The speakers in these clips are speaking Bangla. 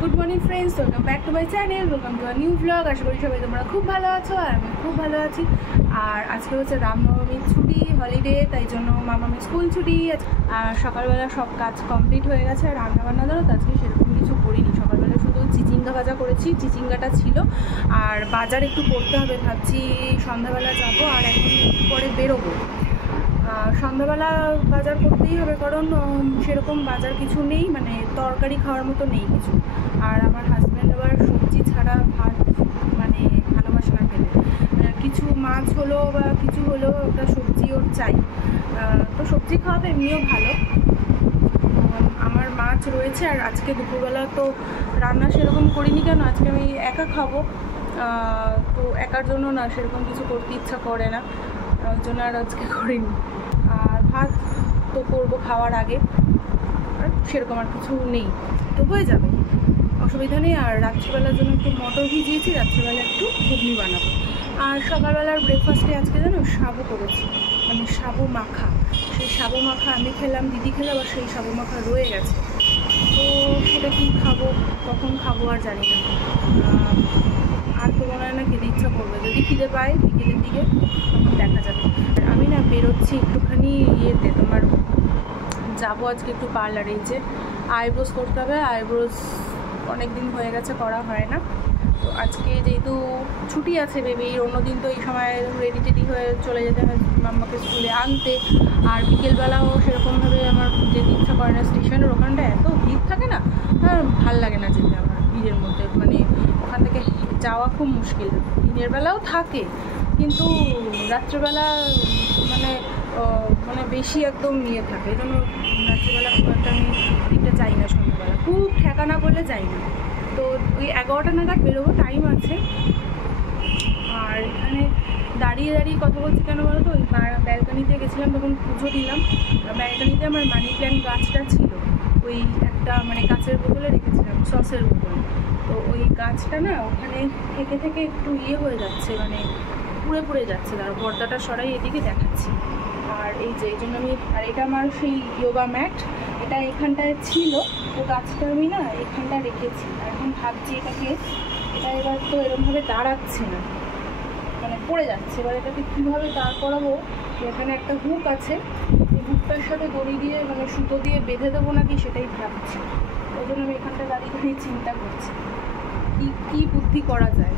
Good morning friends, welcome back to my channel, welcome to a new blog. আশা করি সবাই তোমরা খুব ভালো আছো আর আমি খুব ভালো আছি। আর আজকে হচ্ছে রামনবমীর ছুটি, হলিডে, তাই জন্য মামামের স্কুল ছুটি। আর সকালবেলা সব কাজ কমপ্লিট হয়ে গেছে। আর রান্নাবান্না ধরো তো আজকে সেরকম কিছু করিনি। সকালবেলা শুধু চিচিঙ্গা ভাজা করেছি, চিচিঙ্গাটা ছিল। আর বাজার একটু করতে হবে, ভাবছি সন্ধ্যাবেলা যাবো আর এখন একটু পরে বেরোবো। সন্ধ্যাবেলা বাজার করতেই হবে, কারণ সেরকম বাজার কিছু নেই, মানে তরকারি খাওয়ার মতো নেই কিছু। আর আমার হাজব্যান্ড আবার সবজি ছাড়া ভাত মানে ভালোবাসে না খেতে। কিছু মাছ হলো বা কিছু হলো, একটা সবজি ওর চাই। তো সবজি খাওয়াতে এমনিও ভালো। আমার মাছ রয়েছে। আর আজকে দুপুরবেলা তো রান্না সেরকম করিনি, কেন আজকে আমি একা খাবো, তো একার জন্য না সেরকম কিছু করতে ইচ্ছা করে না, ওই জন্য আর আজকে করিনি। আর ভাত তো করবো খাওয়ার আগে, আর সেরকম আর কিছু নেই, তো হয়ে যাবে, অসুবিধা নেই। আর রাত্রিবেলার জন্য একটু মটর ভিজিয়েছি, রাত্রিবেলা একটু ঘুগনি বানাবো। আর সকালবেলার ব্রেকফাস্টে আজকে জানো সাবু করেছি, মানে সাবু মাখা। সেই সাবু মাখা আমি খেলাম, দিদি খেলাম, আর সেই সাবু মাখা রয়ে গেছে। তো সেটা কি খাবো, কখন খাবো আর জানি না। আর তো মনে হয় না খেতে ইচ্ছা করবে, যদি খিদে পায় বিকেলের দিকে তখন দেখা যাবে। আর আমি না বেরোচ্ছি একটুখানি ইয়েতে, তোমার যাবো আজকে একটু পার্লারে, যে আইব্রোজ করতে হবে। আইব্রোজ অনেক দিন হয়ে গেছে করা হয় না, তো আজকে যেহেতু ছুটি আছে বেবির, অন্যদিন তো এই সময় রেডি টেডি হয়ে চলে যেতে হয় মাম্মাকে স্কুলে আনতে। আর বিকেলবেলাও সেরকমভাবে আমার যেতে ইচ্ছা করে না, স্টেশনের ওখানটা এত ভিড় থাকে না, আর ভাল লাগে না যেতে আমার ভিড়ের মধ্যে, মানে ওখান থেকে যাওয়া খুব মুশকিল। দিনের বেলাও থাকে কিন্তু রাত্রেবেলা মানে মানে বেশি একদম নিয়ে থাকে, এই জন্য রাত্রিবেলা খুব একটা আমি দিকটা চাই না, সন্ধ্যাবেলা খুব ঠেকানা করলে যাই না। তো ওই 11টা নাগাদ বেরোবো, টাইম আছে। আর এখানে দাঁড়িয়ে দাঁড়িয়ে কথা বলছি কেন বলো তো, ওই ব্যালকনিতে গেছিলাম, তখন পুজো দিলাম। ব্যালকনিতে আমার মানি প্ল্যান্ট গাছটা ছিল, ওই একটা মানে কাঁচের বোতলে রেখেছিলাম, সসের বোতল। তো ওই গাছটা না ওখানে থেকে থেকে একটু ইয়ে হয়ে যাচ্ছে, মানে পুড়ে পুড়ে যাচ্ছে। তার পর্দাটা সরাই এদিকে দেখাচ্ছি। আর এই যে এই জন্য আমি, আর এটা আমার সেই যোগা ম্যাট, এটা এখানটায় ছিল, তো গাছটা আমি না এখানটা রেখেছি। আর এখন ভাবছি এটা এবার তো এরকমভাবে দাঁড়াচ্ছে না, মানে পড়ে যাচ্ছে। এবার এটাকে কীভাবে দাঁড় করাবো, এখানে একটা হুক আছে, এই হুকটার সাথে দড়ি দিয়ে মানে সুতো দিয়ে বেঁধে দেবো নাকি সেটাই ভাবছি। ওই জন্য আমি এখানটা দাঁড়িয়ে দাঁড়িয়ে চিন্তা করছি কী বুদ্ধি করা যায়।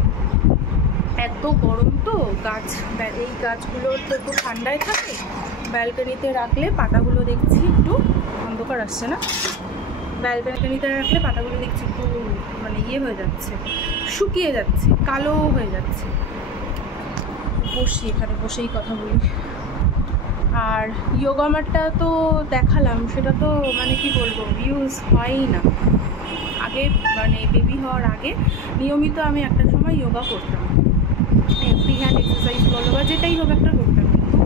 এত গরম তো, এই গাছগুলোর তো একটু ঠান্ডায় থাকে, ব্যালকনিতে রাখলে পাতাগুলো দেখছি একটু, অন্ধকার আসছে না, ব্যালকনিতে রাখলে পাতাগুলো দেখছি একটু মানে ইয়ে হয়ে যাচ্ছে, শুকিয়ে যাচ্ছে, কালো হয়ে যাচ্ছে। বসি এখানে, বসেই কথা বলি। আর যোগা ম্যাটটা তো দেখালাম, সেটা তো মানে কি বলবো, ইউজ হয়ই না। আগে মানে বেবি হওয়ার আগে নিয়মিত আমি একটা সময় যোগা করতাম, ফ্রি হ্যান্ড এক্সারসাইজ বলো বা যেটাই হোক একটা করতাম। কিন্তু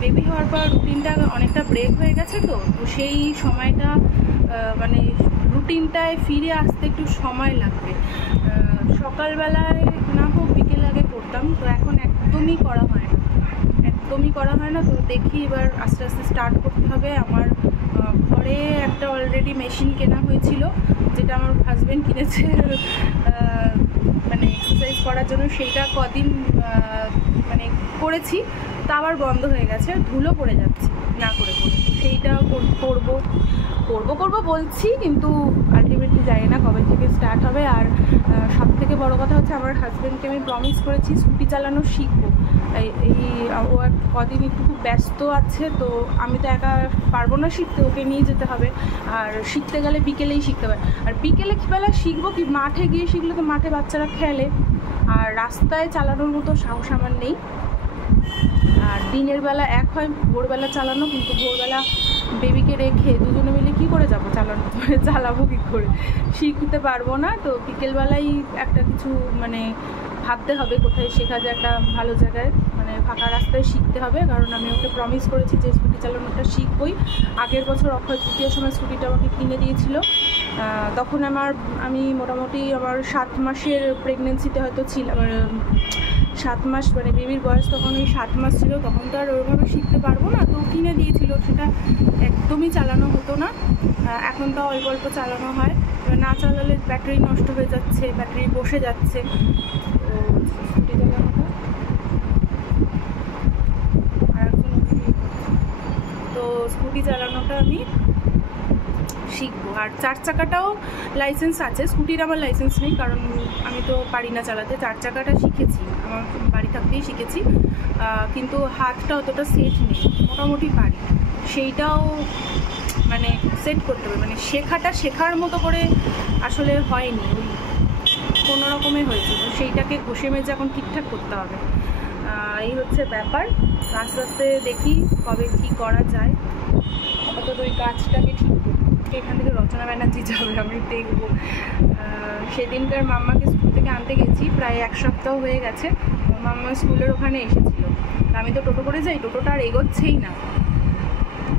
বেবি হওয়ার পর রুটিনটা অনেকটা ব্রেক হয়ে গেছে, তো সেই সময়টা মানে রুটিনটায় ফিরে আসতে একটু সময় লাগবে। সকালবেলায় না হোক বিকেল আগে করতাম, তো এখন একদমই করা হয় না, তো দেখি এবার আস্তে আস্তে স্টার্ট করতে হবে। আমার ঘরে একটা অলরেডি মেশিন কেনা হয়েছিল, যেটা আমার হাজব্যান্ড কিনেছে মানে এক্সারসাইজ করার জন্য। সেইটা কদিন মানে করেছি, তা আবার বন্ধ হয়ে গেছে, ধুলো পড়ে যাচ্ছে না করে সেইটা করবো বলছি, কিন্তু আলটিমেটলি জানি না কবে থেকে স্টার্ট হবে। আর সব থেকে বড়ো কথা হচ্ছে, আমার হাজব্যান্ডকে আমি প্রমিস করেছি স্কুটি চালানো শিখবো। ও কদিন একটু খুব ব্যস্ত আছে, তো আমি তো একা পারবো না শিখতে, ওকে নিয়ে যেতে হবে। আর শিখতে গেলে বিকেলেই শিখতে হবে, আর বিকেলে বেলা শিখবো কি, মাঠে গিয়ে শিখলে তো মাঠে বাচ্চারা খেলে, আর রাস্তায় চালানোর মতো সাহস আমার নেই। আর দিনের বেলা এক হয় ভোরবেলা চালানো, কিন্তু ভোরবেলা বেবিকে রেখে দুজনে মিলে কী করে যাবো, চালাবো কী করে, শিখতে পারবো না। তো বিকেলবেলাই একটা কিছু মানে ভাবতে হবে কোথায় শেখা যায়, একটা ভালো জায়গায় মানে ফাঁকা রাস্তায় শিখতে হবে। কারণ আমি ওকে প্রমিস করেছি যে স্কুটি চালানোটা শিখবই। আগের বছর অক্ষয় তৃতীয়ার সময় স্কুটিটা আমাকে কিনে দিয়েছিল, তখন আমি মোটামুটি আমার 7 মাসের প্রেগনেন্সিতে হয়তো ছিলাম, 7 মাস মানে বেবির বয়স তখন ওই 7 মাস ছিল, তখন তো আর ওইভাবে শিখতে পারবো না, তো কিনে দিয়েছিল। সেটা একদমই চালানো হতো না, এখন তো অল্প অল্প চালানো হয়। এবার না চালালে ব্যাটারি নষ্ট হয়ে যাচ্ছে, ব্যাটারি বসে যাচ্ছে। তো স্কুটি চালানোটা স্কুটি চালানোটা আমি শিখবো। আর 4 চাকাটাও লাইসেন্স আছে, স্কুটির আমার লাইসেন্স নেই কারণ আমি তো পারি না চালাতে। 4 চাকাটা শিখেছি, আমার বাড়ি থাকতেই শিখেছি, কিন্তু হাতটা অতটা সেট নেই, মোটামুটি পারি। সেইটাও মানে সেট করতে হবে, মানে শেখার মতো করে আসলে হয়নি, ওই কোনো রকমে হয়েছে। তো সেইটাকে ঘষে মেজে এখন ঠিকঠাক করতে হবে। এই হচ্ছে ব্যাপার। আস্তে আস্তে দেখি কবে কী করা যায়। আপাতত ওই কাজটাকে ঠিক করতে এখান থেকে রচনা ব্যানার্জি যাবে, আমি দেখবো। সেদিনকার মাম্মাকে স্কুল থেকে আনতে গেছি, প্রায় 1 সপ্তাহ হয়ে গেছে। মাম্মা স্কুলের ওখানে এসেছিলো, আমি তো টোটো করে যাই, টোটোটা আর এগোচ্ছেই না,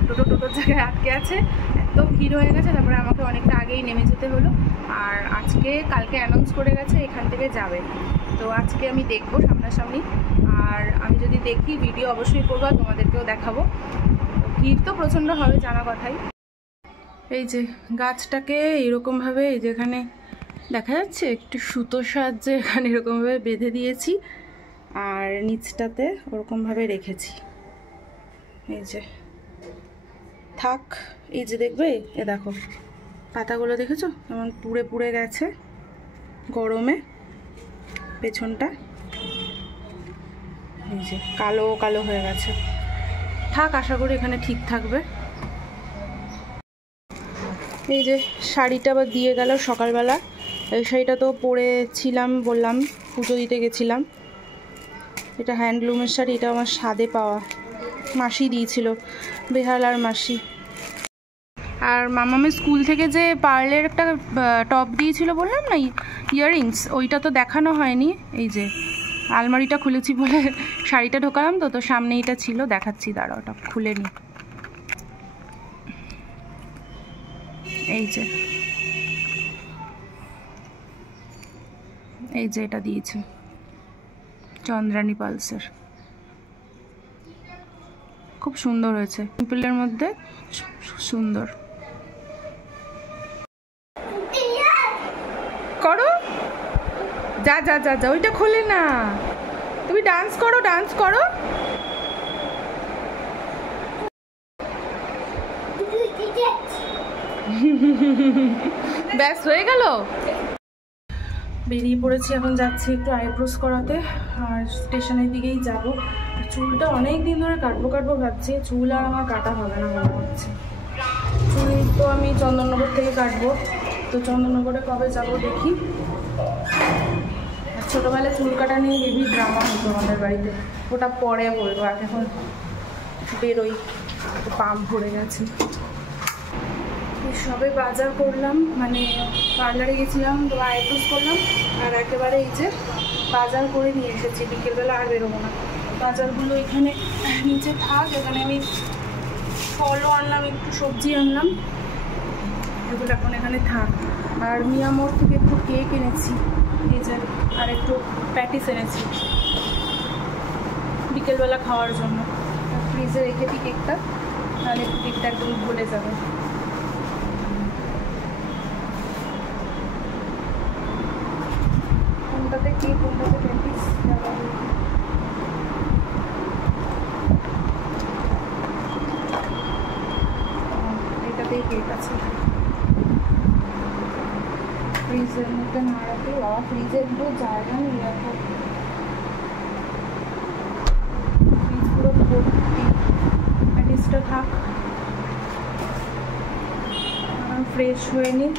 টোটোর জায়গায় আটকে আছে, এত ভিড় হয়ে গেছে। তারপরে আমাকে অনেকটা আগেই নেমে যেতে হলো। আর কালকে অ্যানাউন্স করে গেছে এখান থেকে যাবে, তো আজকে আমি দেখবো সামনাসামনি। আর আমি যদি দেখি ভিডিও অবশ্যই করবো, তোমাদেরকেও দেখাবো। ভিড় তো প্রচণ্ড হবে জানা কথাই। এই যে গাছটাকে এরকমভাবে, এই যেখানে দেখা যাচ্ছে একটু সুতোর সাহায্যে এখানে এরকমভাবে বেঁধে দিয়েছি, আর নিচটাতে ওরকমভাবে রেখেছি। এই যে থাক, এই যে দেখবে, এ দেখো পাতাগুলো দেখেছো কেমন পুড়ে পুড়ে গেছে গরমে, পেছনটা এই যে কালো কালো হয়ে গেছে। থাক, আশা করি এখানে ঠিক থাকবে। এই যে শাড়িটা আবার দিয়ে গেল সকালবেলা। এই শাড়িটা তো পরেছিলাম, বললাম পুজো দিতে গেছিলাম। এটা হ্যান্ডলুমের শাড়ি, এটা আমার স্বাদে পাওয়া, মাসি দিয়েছিল, বেহালার মাসি। আর মামামের স্কুল থেকে যে পার্লের একটা টপ দিয়েছিল বললাম না, ইয়াররিংস, ওইটা তো দেখানো হয়নি। এই যে আলমারিটা খুলেছি বলে শাড়িটা ঢোকালাম, তো সামনে এটা ছিল, দেখাচ্ছি, দাঁড়াও, ওটা খুলে নি। এই যে এটা দিয়েছে চন্দ্রানী পালসের, খুব সুন্দর হয়েছে, সিম্পলের মধ্যে সুন্দর। করো, যা যা যা যা, ওইটা খোলে না, তুমি ডান্স করো, ডান্স করো। ব্যাস হয়ে গেল। বেরিয়ে পড়েছি, এখন যাচ্ছি একটু আইব্রোস করাতে, আর স্টেশনের দিকেই যাব। চুলটা অনেক দিন ধরে কাটবো ভাবছি, চুল আর আমার কাটা হবে না মনে হচ্ছে। চুল তো আমি চন্দননগর থেকে কাটবো, তো চন্দননগরে কবে যাবো দেখি। আর ছোটোবেলায় চুল কাটা নিয়ে হেভি ড্রামা হতো আমাদের বাড়িতে, ওটা পরে বলবো, আর এখন বেরোই, পাম্প ভরে গেছে। সবে বাজার করলাম, মানে পার্লারে গেছিলাম, তো আইব্রোস করলাম, আর একেবারে এই যে বাজার করে নিয়ে এসেছি। বিকেলবেলা আর বেরোবো না, বাজারগুলো এখানে নিচে থাক। এখানে আমি ফলও আনলাম, একটু সবজি আনলাম, এগুলো এখন এখানে থাক। আর মিয়ামোড় থেকে একটু কেক এনেছি, এই যে, আর একটু প্যাটিস এনেছি বিকেলবেলা খাওয়ার জন্য। ফ্রিজে রেখে দিই কেকটা, নাহলে কেকটা একদম ভুলে যাবে। কোনটাতে কেক, কোনটাতে প্যাটিস, এটাতেই কেক আছে। ফ্রিজের মধ্যে না রাখলে, ফ্রিজে একটু জায়গা নেই এখন, ফ্রিজ পুরো ভর্তি। প্যাটিসটা থাক, ফ্রেশ হয়ে নি।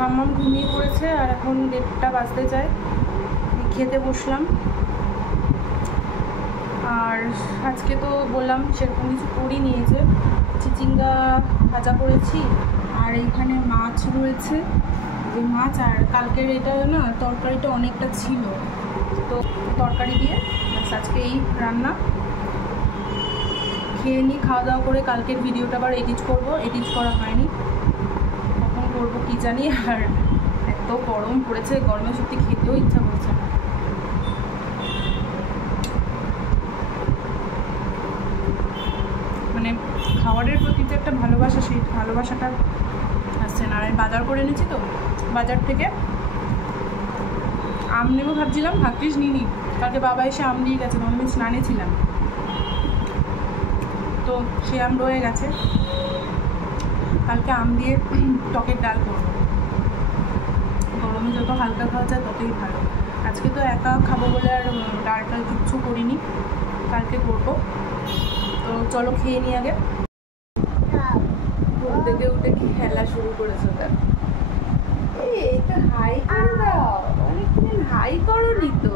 মাম্মাম ঘুমিয়ে পড়েছে, আর এখন 1:30 বাজতে যায়। খেতে বসলাম। আর আজকে তো বললাম সেরকম কিছু করিনি, যে চিচিঙ্গা ভাজা করেছি, আর এইখানে মাছ রয়েছে, যে মাছ, আর কালকের এটা না তরকারিটা অনেকটা ছিল, তো তরকারি দিয়ে আজকে এই রান্না। খেয়ে নিই, খাওয়া দাওয়া করে কালকের ভিডিওটা আবার এডিট করব, এডিট করা হয়নি, কখন করবো কি জানি। আর এত গরম পড়েছে, গরমে সত্যি খেতেও ইচ্ছা করছে না। মানে খাবারের প্রতি যে একটা ভালোবাসা, সেই ভালোবাসাটা আসছে না। আর বাজার করে এনেছি, তো বাজার থেকে আম নেবো ভাবছিলাম, ভাগ্যিস নিইনি। কালকে বাবা এসে আম দিয়ে গেছে, আমি স্নানে ছিলাম, তো সে আম রয়ে গেছে। কালকে আম দিয়ে টকের ডাল করবো, গরমে যত হালকা খাওয়া যায় ততই ভালো। আজকে তো একা খাবো বলে আর ডালটা কিচ্ছু করিনি, কালকে করবো। তো চলো খেয়ে নিই আগে। ঘুম থেকে উঠে কি খেলা শুরু করেছো? এটা হাই করে দাও, অনেকদিন হাই করোনি তো।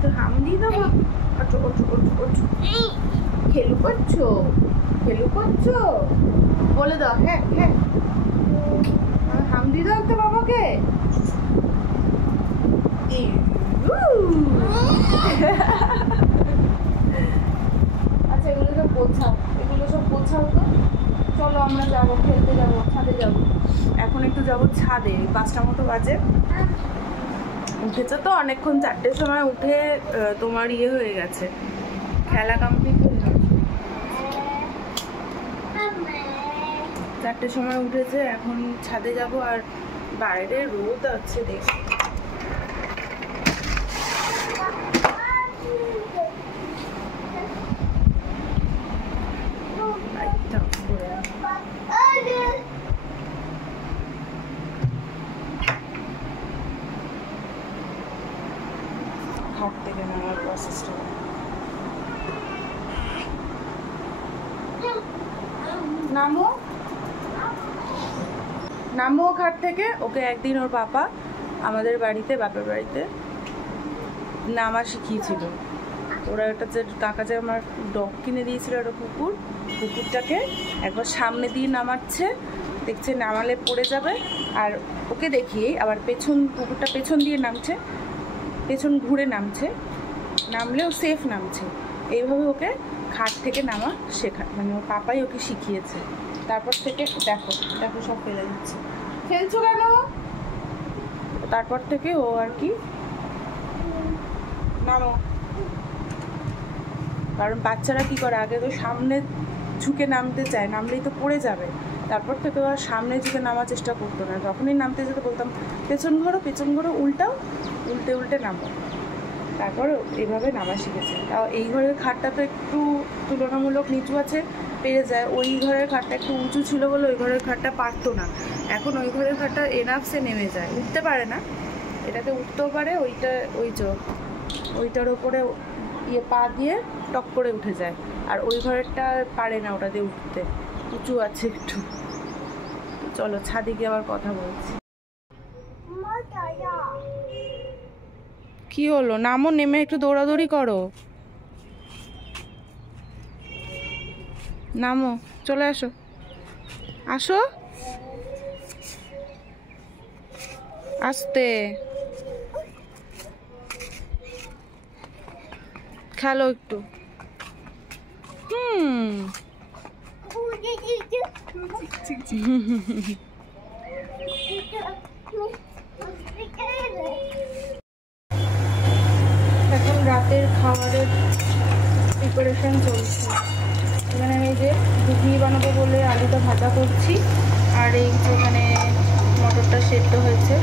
তো হাম দিয়ে দেবো। খেলু করছো, খেলু করছো, বলে দাও হ্যাঁ হ্যাঁ। হাম দিয়ে দাও তো বাবাকে। আচ্ছা এগুলো সব গোছাও, এগুলো সব গোছাও তো। চলো আমরা যাবো, খেলতে যাবো, ছাদে যাবো। এখন একটু যাবো ছাদে, 5টা মতো বাজে। উঠেছে তো অনেকক্ষণ, 4টের সময় উঠে তোমার ইয়ে হয়ে গেছে, খেলা কমপ্লিট হয়ে গেছে। 4টের সময় উঠেছে, এখন ছাদে যাব। আর বাইরে রোদ আছে দেখি। খাট থেকে নামার প্রসেসটা নামো নামো খাট থেকে। ওকে একদিন ওর পাপা আমাদের বাড়িতে, বাপের বাড়িতে নামা শিখিয়েছিল। ওরা ওটা যে কাকা যে আমার ডগ কিনে দিয়েছিল, ওটা কুকুরটাকে একবার সামনে দিয়ে নামাচ্ছে, দেখছে নামালে পড়ে যাবে, আর ওকে দেখিয়ে আবার কুকুরটা পেছন দিয়ে নামছে, পেছন ঘুরে নামছে, নামলেও সেফ নামছে। এইভাবে ওকে খাট থেকে নামা শেখা, মানে ওর পাপাই ওকে শিখিয়েছে। তারপর থেকে দেখো দেখো সব ফেলে দিচ্ছে। ফেলছো কেন? তারপর থেকে ও আর কি নামো। কারণ বাচ্চারা কি করে, আগে তো সামনে ঝুঁকে নামতে চায়, নামলেই তো পড়ে যাবে। তারপর থেকে ওরা সামনে ঝুঁকে নামার চেষ্টা করতো না। যখনই নামতে যেতে বলতাম পেছন ঘোরো, উল্টাও, উল্টে উল্টে নামো। তারপর এইভাবে নামা শিখেছে। তাও এই ঘরের খাটটা তো একটু তুলনামূলক নিচু আছে, পেরে যায়। ওই ঘরের খাটটা একটু উঁচু ছিল বলে ওই ঘরের খাটটা পারতো না। এখন ওই ঘরের খাটটা এনাফসে নেমে যায়, উঠতে পারে না, এটাতে উঠতেও পারে। ওইটার ওপরে পা দিয়ে টক করে উঠে যায়। আর ওই ঘরেরটা পারে না ওটা দিয়ে উঠতে, উঁচু আছে একটু। চলো ছাদে গিয়ে আবার কথা বলছি। কি হলো? নামো, নেমে একটু দৌড়াদৌড়ি করো। নামো, চলে আসো, আসো, আস্তে খেলো একটু। এখন রাতের খাবারের প্রিপারেশন চলছে। এখানে আমি যে ঘুগনি বানাবো বলে আলুটা ভাজা করছি, আর এই যেখানে মটরটা সেদ্ধ হয়েছে,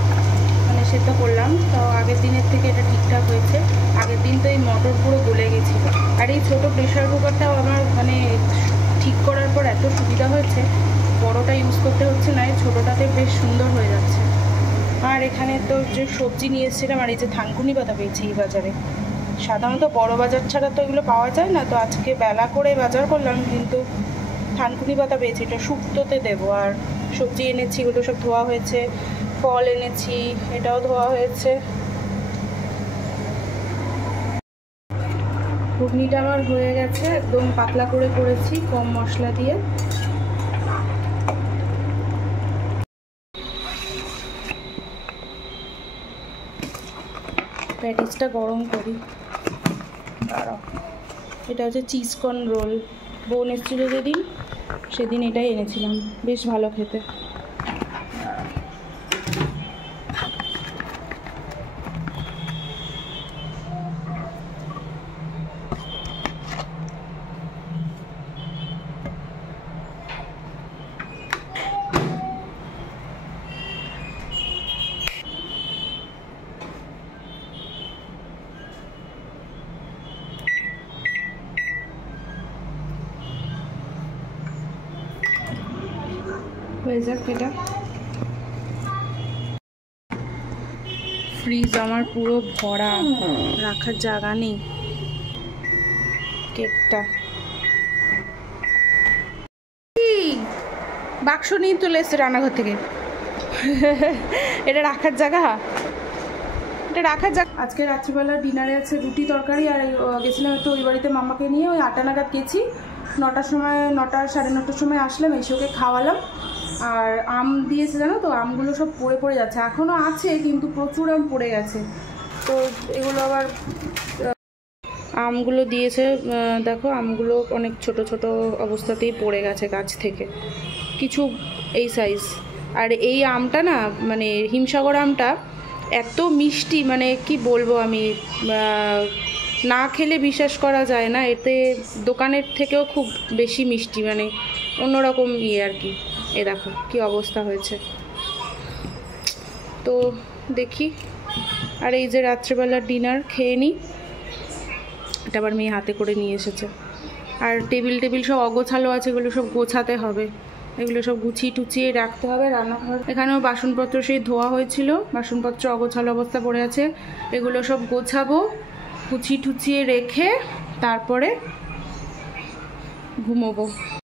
মানে সেদ্ধ করলাম। তাও আগের দিনের থেকে এটা ঠিকঠাক হয়েছে। আগের দিন তো এই মটর পুরো গলে গেছিলো। আর এই ছোটো প্রেশার কুকারটাও আমার মানে ঠিক করার পর এত সুবিধা হয়েছে, বড়োটা ইউজ করতে হচ্ছে না, এই ছোটোটাতে বেশ সুন্দর হয়ে যাচ্ছে। আর এখানে তো যে সবজি নিয়ে এসেছিলাম, আর এই যে থানকুনি পাতা পেয়েছি এই বাজারে। সাধারণত বড় বাজার ছাড়া তো এগুলো পাওয়া যায় না, তো আজকে বেলা করে বাজার করলাম, কিন্তু থানকুনি পাতা পেয়েছি, এটা শুক্তোতে দেবো। আর সবজি এনেছি, ওগুলো সব ধোয়া হয়েছে। ফল এনেছি, এটাও ধোয়া হয়েছে। ঘুগনিটা আমার হয়ে গেছে, একদম পাতলা করে করেছি, কম মশলা দিয়ে। প্যাটিসটা গরম করি। দাঁড়াও, এটা হচ্ছে চিজকর্ন রোল। বোন এসেছিলো যেদিন, সেদিন এটাই এনেছিলাম, বেশ ভালো খেতে। হয়ে যাক এটা। ফ্রিজ আমার পুরো ভরা, রাখার জায়গা নেই। কেকটা বাক্স নিয়ে চলে এসছে রান্নাঘর থেকে। এটা রাখার জায়গা, এটা রাখার জায়গা। আজকে রাত্রিবেলা ডিনারে আছে রুটি তরকারি, আর গেছিলাম একটু ওই বাড়িতে মামাকে নিয়ে, ওই 8টা নাগাদ গেছি। 9টার সময়, 9টা সাড়ে 9টার সময় আসলাম, এসে ওকে খাওয়ালাম। আর আম দিয়েছে জানো তো, আমগুলো সব পড়ে পড়ে যাচ্ছে, এখনও আছে কিন্তু প্রচুর আম পড়ে গেছে। তো এগুলো আবার আমগুলো দিয়েছে, দেখো আমগুলো অনেক ছোট ছোট অবস্থাতেই পড়ে গেছে গাছ থেকে, কিছু এই সাইজ। আর এই আমটা না, মানে হিমসাগর আমটা এত মিষ্টি, মানে কি বলবো আমি, না খেলে বিশ্বাস করা যায় না। এতে দোকানের থেকেও খুব বেশি মিষ্টি, মানে অন্যরকম আর কি। এ দেখো কি অবস্থা হয়েছে। তো দেখি, আর এই যে রাত্রেবেলার ডিনার খেয়ে নিই। এটা আবার মেয়ে হাতে করে নিয়ে এসেছে। আর টেবিল সব অগোছালো আছে, এগুলো সব গোছাতে হবে, এগুলো সব গুছিয়ে টুচিয়ে রাখতে হবে। রান্নাঘর এখানেও বাসনপত্র সেই ধোয়া হয়েছিল, বাসনপত্র অগোছালো অবস্থা পড়ে আছে, এগুলো সব গোছাবো, গুছিয়ে টুচিয়ে রেখে তারপরে ঘুমোবো।